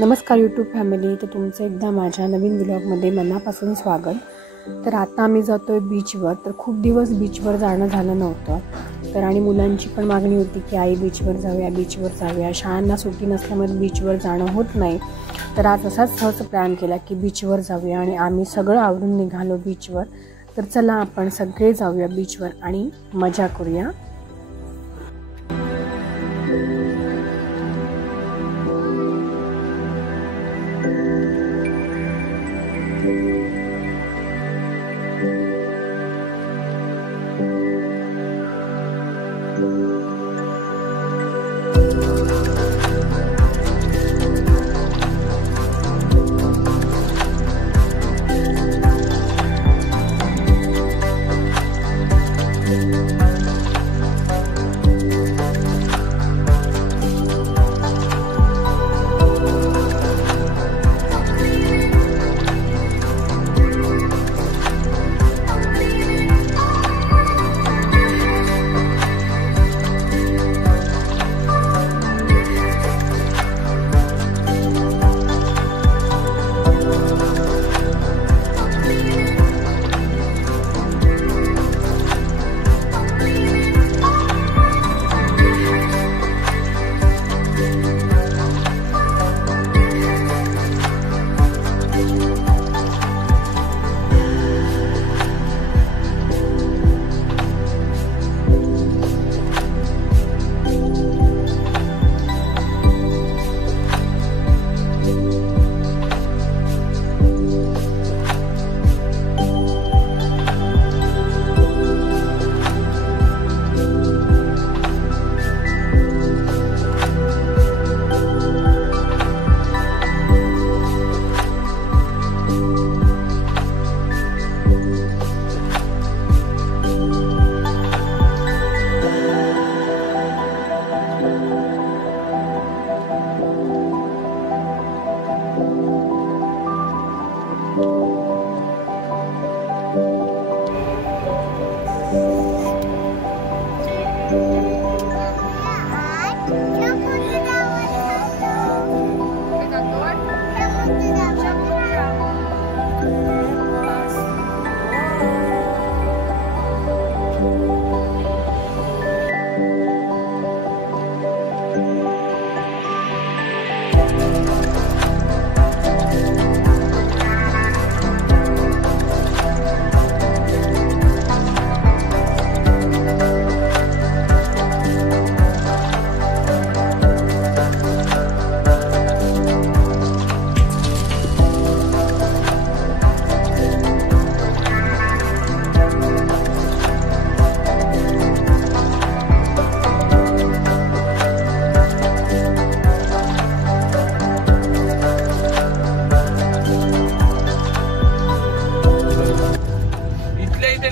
नमस्कार YouTube family, तर तुमचं एकदा माझ्या नवीन व्लॉगमध्ये मनापासून स्वागत. तर आता आम्ही जातोय बीचवर. तर खूप दिवस बीचवर जाणं झालं नव्हतं. तर आणि मुलांची पण मागणी होती की आई बीचवर जाऊया. शाळांना सुट्टी नसल्यामुळे बीचवर जाणं होत नाही. तर आज असाच सहज प्लॅन केला की बीचवर जाऊया आणि आम्ही सगळं आवरून निघालो बीचवर. तर चला आपण सगळे जाऊया बीचवर आणि मजा करूया.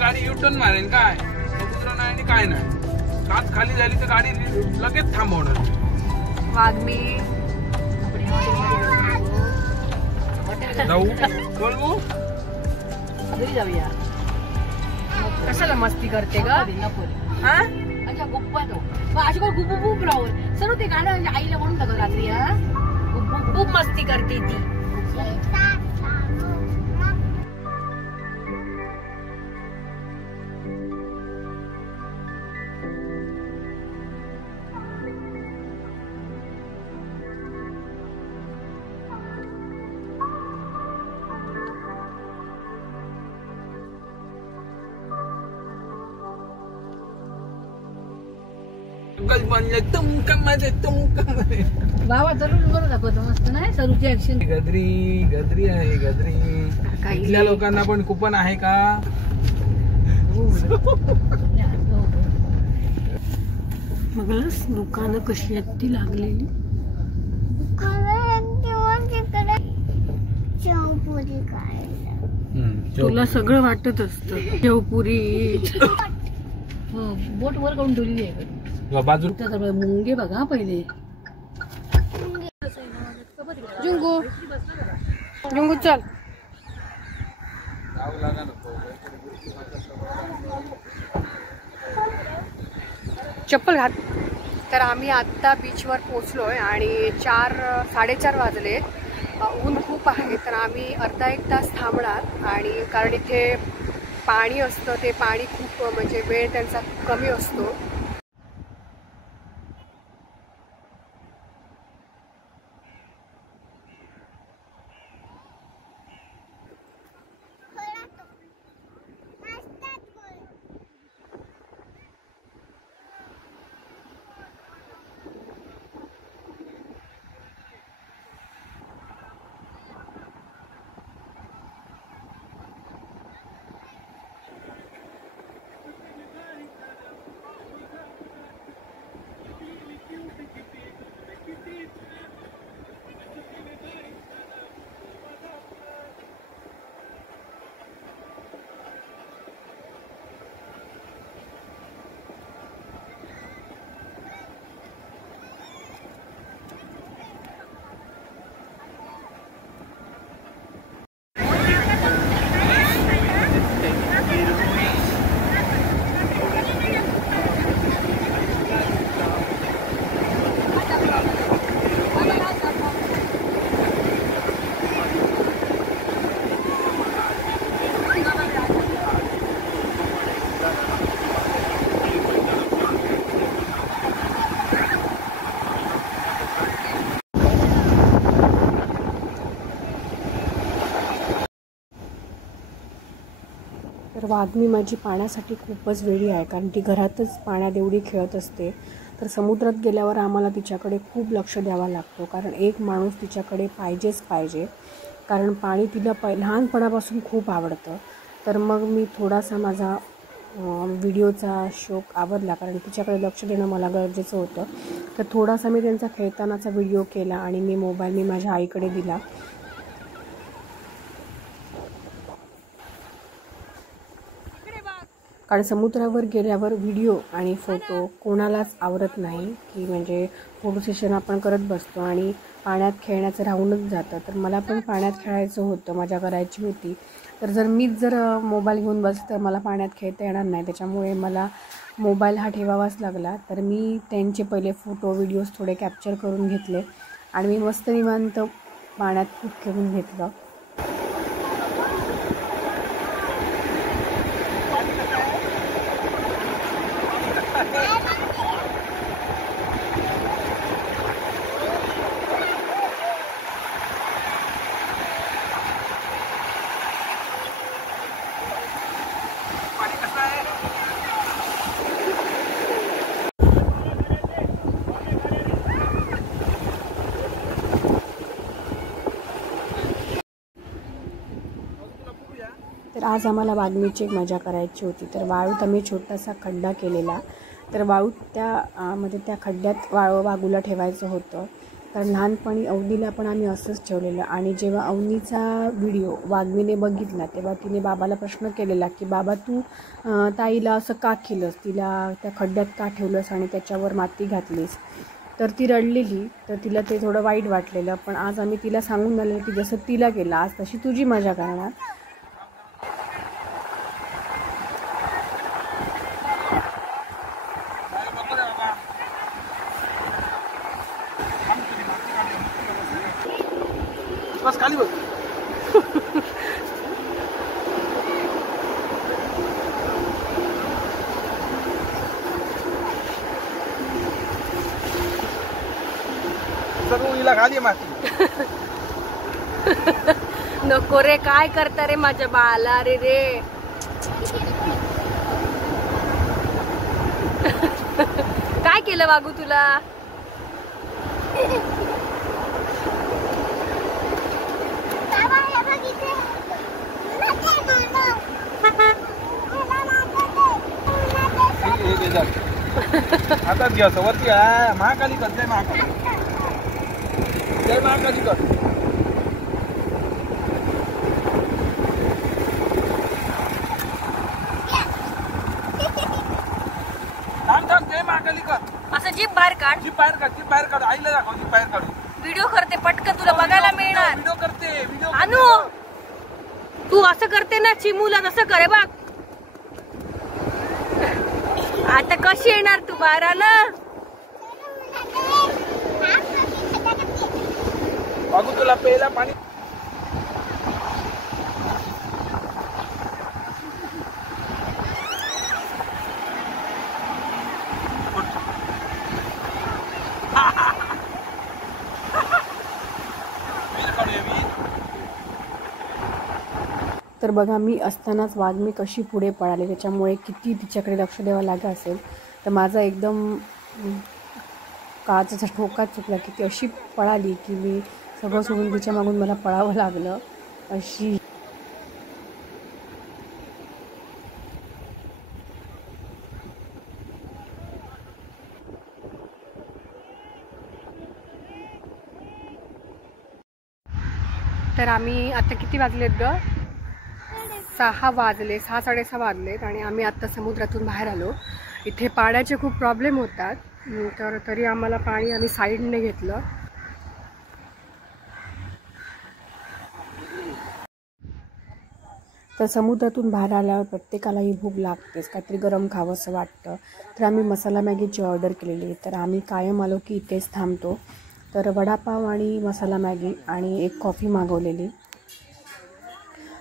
गाडी युटर्न मारेल काय समुद्र नाही आणि काय नाही. काच खाली झाली तर गाडी लगेच थांबवणार. जाऊ बोलू घरी जाऊया. कशाला मस्ती करते का? अच्छा गुप्पा तो अशी कोण गुप्पू गुप राहून सर्व ते गाणं आईला म्हणून टाकत रात्री. खूप मस्ती करते ती. बाबा जरूर बरं दाखवतो मस्त नाही सरूची ऍक्शन. गदरी आहे गदरी. इथल्या लोकांना पण कुपन आहे का? बघलंस दुकानं कशी आहेत ती लागलेली. तुला सगळं वाटत असतं. शेवपुरी बोट वर करून ठेवलेली आहे बाजू. मुंगे बघा पहिले. जुंगू चल. चप्पल घात. तर आम्ही आत्ता बीचवर पोचलोय आणि 4-4:30 वाजले. ऊन खूप आहे, तर आम्ही अर्धा एक तास थांबणार. आणि कारण इथे पाणी असतं, ते पाणी खूप म्हणजे वेळ त्यांचा कमी असतो. तर वाघमी माझी पाण्यासाठी खूपच वेडी आहे, कारण ती घरातच पाण्यात एवढी खेळत असते. तर समुद्रात गेल्यावर आम्हाला तिच्याकडे खूप लक्ष द्यावा लागतो, कारण एक माणूस तिच्याकडे पाहिजेच पाहिजे, कारण पाणी तिला लहानपणापासून खूप आवडतं. तर मग मी थोडासा माझा व्हिडिओचा शौक आवडला, कारण तिच्याकडे लक्ष देणं मला गरजेचं होतं. तर थोडासा मी त्यांचा खेळतानाचा व्हिडिओ केला आणि मी माझ्या आईकडे दिला. कारण समुद्रावर गेल्यावर व्हिडिओ आणि फोटो कोणालाच आवडत नाही, की म्हणजे फोटो सेशन आपण करत बसतो आणि पाण्यात खेळण्याचं राहूनच जातं. तर मला पण पाण्यात खेळायचं होतं, मजा करायची होती. तर मीच जर मोबाईल घेऊन बसले तर मला पाण्यात खेळता येणार नाही, त्याच्यामुळे मला मोबाईल हा ठेवावाच लागला. तर मी त्यांचे पहिले फोटो व्हिडिओज थोडे कॅप्चर करून घेतले आणि मी मस्त निवांत पाण्यात खूप खेळून घेतलं. तर आज आम्हाला वाघमीची एक मजा करायची होती. तर वाळूत आम्ही छोटासा खड्डा केलेला. तर वाळूत त्या खड्ड्यात वाघूला ठेवायचं होतं. तर लहानपणी अवनीला पण आम्ही असंच ठेवलेलं. आणि जेव्हा अवनीचा व्हिडिओ वाघमीने बघितला तेव्हा तिने बाबाला प्रश्न केलेला की बाबा तू ताईला असं का केलंस, तिला त्या खड्ड्यात का ठेवलंस आणि त्याच्यावर माती घातलीस. तर ती रडलेली. तर तिला ते थोडं वाईट वाटलेलं. पण आज आम्ही तिला सांगून आलेलं की जसं तिला केलं आज तशी तुझी मजा करणार. बस खाली बस. सगळीला खाली माती. नको रे, काय करता रे माझ्या बाळाला. रे काय केलं वागू तुला. हातात घ्या वरती. महाकाली कर. जय महाकाली. जय महाकाली कर. जय महाकाली कर. असं जीप बाहेर काढ. जीप बाहेर काढ. जीप बाहेर काढ. आईला दाखव. जीप बाहेर काढू. व्हिडिओ करते पटकन, तुला बघायला मिळणार. व्हिडिओ करते. व्हिडिओ अनु तू असं करते ना चिमूला, तसं करे बघ. आता कशी येणार तू बाहेर आलं. बाबू तुला प्यायला पाणी तर बघा, मी असतानाच वाघ कशी पुढे पळाली, त्याच्यामुळे किती तिच्याकडे लक्ष द्यावं लागलं असेल. तर माझा एकदम काचाचा ठोका चुकला की ती अशी पळाली की मी सगळं सोडून तिच्या मागून मला पळावं लागलं अशी. तर आम्ही आता किती वाजलेत ग? 6 वाजले, 6-6:30 वाजलेत आणि आम्ही आत्ता समुद्रातून बाहेर आलो. इथे पाण्याचे खूप प्रॉब्लेम होतात, तर तरी आम्हाला पाणी आम्ही साईडने घेतलं. तर समुद्रातून बाहेर आल्यावर प्रत्येकालाही भूक लागतेच, काहीतरी गरम खावं असं वाटतं. तर आम्ही मसाला मॅगीची ऑर्डर केलेली. तर आम्ही कायम आलो की इथेच थांबतो. तर वडापाव आणि मसाला मॅगी आणि एक कॉफी मागवलेली.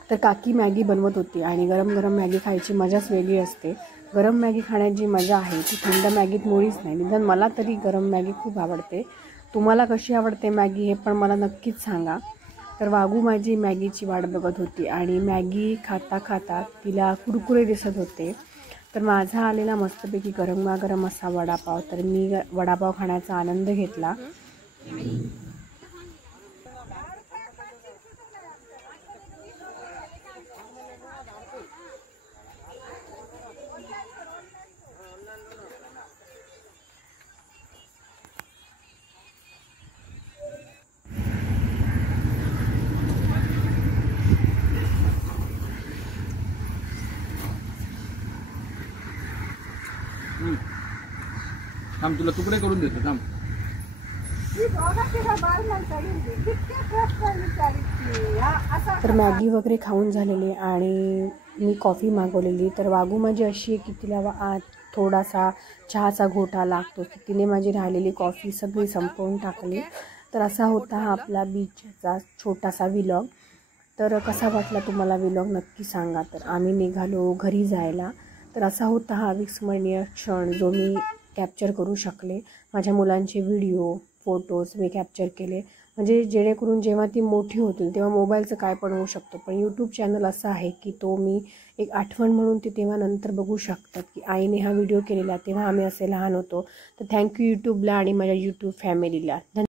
तर काकी मॅगी बनवत होती आणि गरम गरम मॅगी खायची मजाच वेगळी असते. गरम मॅगी खाण्याची मजा आहे ती थंड मॅगीत मुळीच नाही. निदान मला तरी गरम मॅगी खूप आवडते. तुम्हाला कशी आवडते मॅगी हे पण मला नक्कीच सांगा. तर वाघू माझी मॅगीची वाट बघत होती आणि मॅगी खाता खाता तिला कुरकुरे दिसत होते. तर माझा आलेला मस्तपैकी गरमागरम असा वडापाव. तर मी वडापाव खाण्याचा आनंद घेतला. थांब, तुला तुकडे करून देतो थांब. तर मॅगी वगैरे खाऊन झालेली आणि मी कॉफी मागवलेली. तर वाघू माझी अशी आहे की तिला थोडासा चहाचा घोटा लागतो, की तिने माझी राहिलेली कॉफी सगळी संपवून टाकली. तर असा होता हा आपला बीचचा छोटासा व्लॉग. तर कसा वाटला तुम्हाला व्लॉग नक्की सांगा. तर आम्ही निघालो घरी जायला. तर असा होता हा अविस्मरणीय क्षण जो मी कॅप्चर करू शकले. माझ्या मुलांचे व्हिडिओ फोटोज मी कॅप्चर केले, म्हणजे जेणेकरून जेव्हा ती मोठी होतील तेव्हा मोबाईलचं काय पण होऊ शकतं, पण यूट्यूब चॅनल असा आहे की तो मी एक आठवण म्हणून ते तेव्हा नंतर बघू शकतात की आईने हा व्हिडिओ केलेला तेव्हा आम्ही असे लहान होतो. तर थँक्यू यूट्यूबला आणि माझ्या यूट्यूब फॅमिलीला.